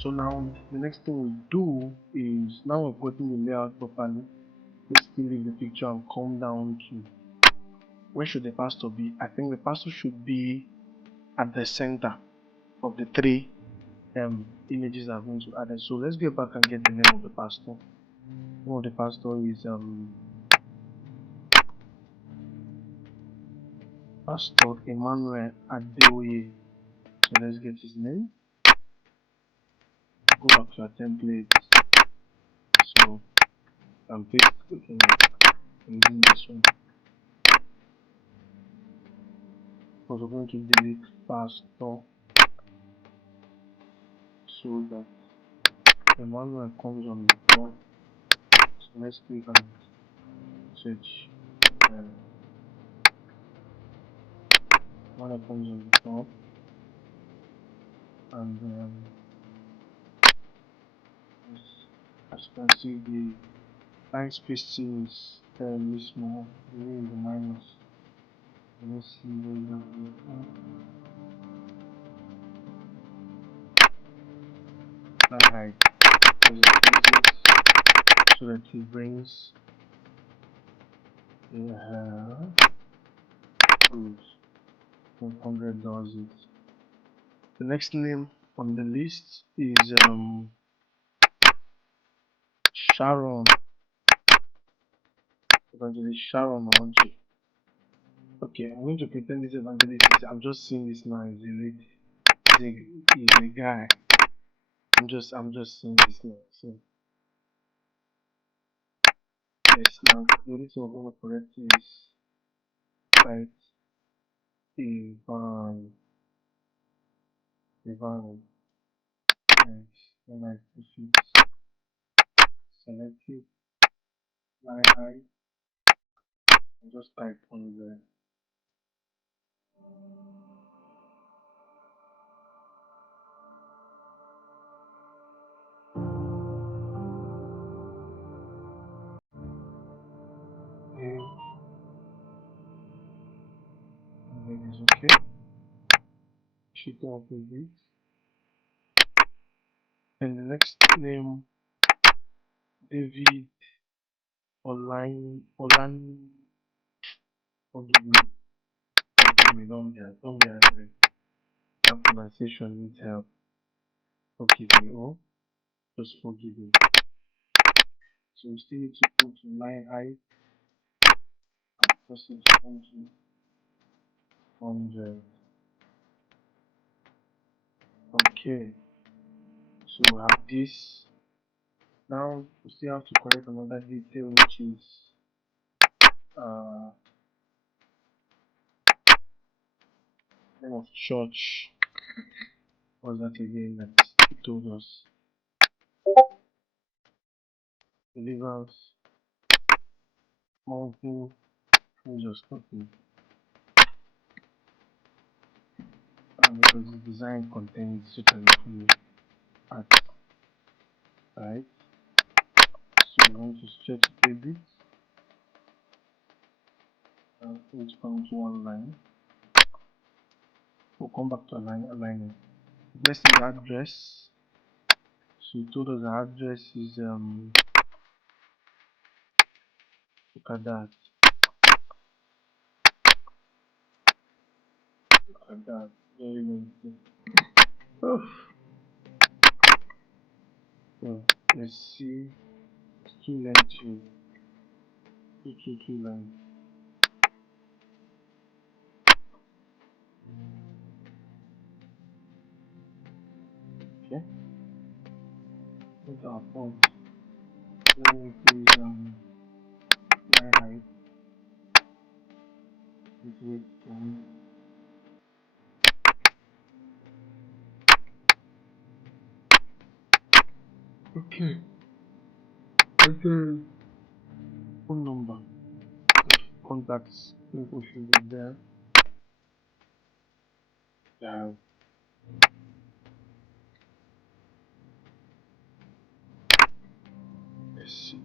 So now the next thing we do is, now we're putting the layout properly, let's still leave the picture and come down to where should the pastor be. I think the pastor should be at the center of the three images I'm going to add. So let's go back and get the name of the pastor. The name of the pastor is Pastor Emmanuel Adeoye. So let's get his name. Go back to our template. So I'm using this one. Because we're going to delete pastor so that Emmanuel comes on the top. So let's click on search. Emmanuel comes on the top, and as you can see, the line spacing is fairly small. Really the minus. Let's see where we go. Line height. So that it brings proofs. 100 does it. The next name on the list is Sharon. Evangelist Sharon Orange. Okay, I'm going to pretend this evangelist is, I'm just seeing this now as a lady. He's a guy. I'm just seeing this now. So yes, now the only thing I'm going to correct is right Ivan. Yes, then I push it, select it, line height, and just type on the and then it's okay. Shoot off the it. And the next name, David Olan. Forgive me, don't be angry. That pronunciation needs help. Forgive me, oh, just forgive me. So we still need to put line height, percentage 100. Okay, so we have this. Now we still have to correct another detail, which is name of church. What's that again that he told us? Deliverance Mountain Jesus Copy. Because the design contains certain information at right. So we're going to stretch it a bit. Let's come to one line. We'll come back to aligning. Next is address. So he told us the address is look at that. Look at that. Very good. Oh. So let's see. It's two line two line. Okay. With our font. Then we increase line height. With okay. And then phone number. Contacts info should be there. Yeah. Let's see.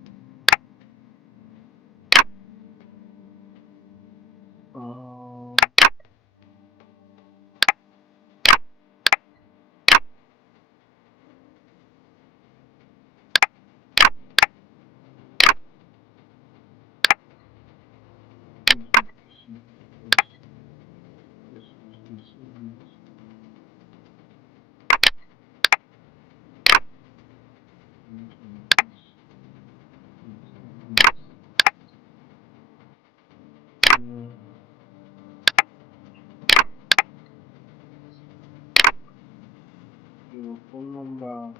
Your phone number,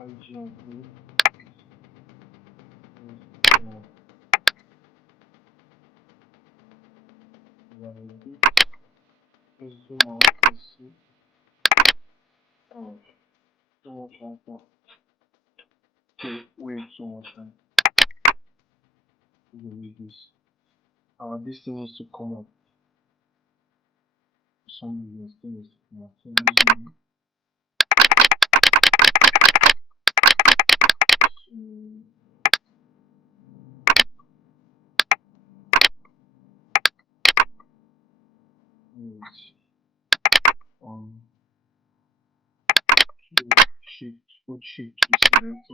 IGN, let's zoom out, let's see. Oh, so much like that. Okay, wait so much time. Read this. This thing needs to come up. Some videos thing needs to come up. So um sheet, put sheet to select.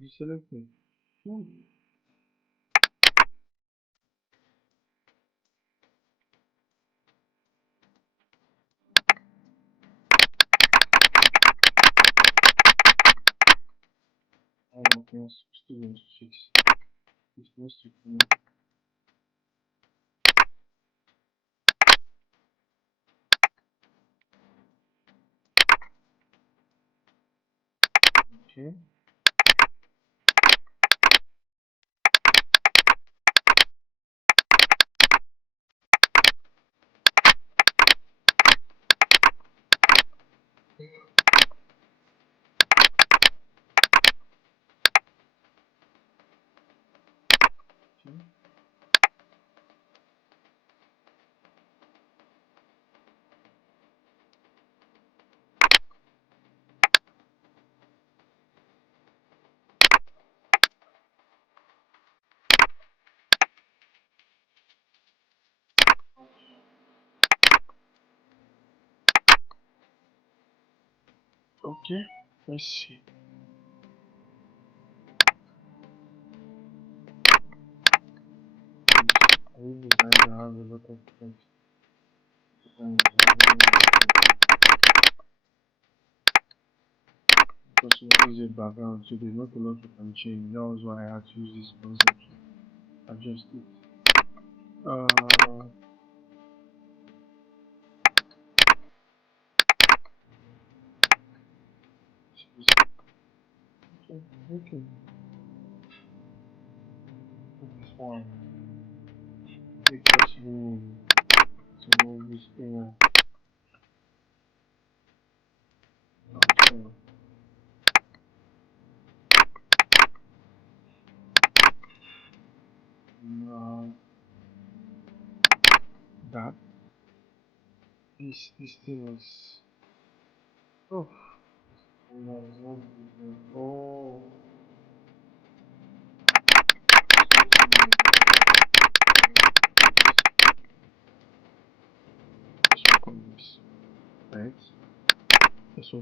Be selected. Okay, students fix. This needs to come. Okay. Okay, let's see. I really designed to have a lot of text. Because what is a background, so there's not a lot you can change. That was why I had to use this concept to adjust it. Okay. This one. Because you to move this thing. Okay. That this thing is oh oh let's work on this, right? So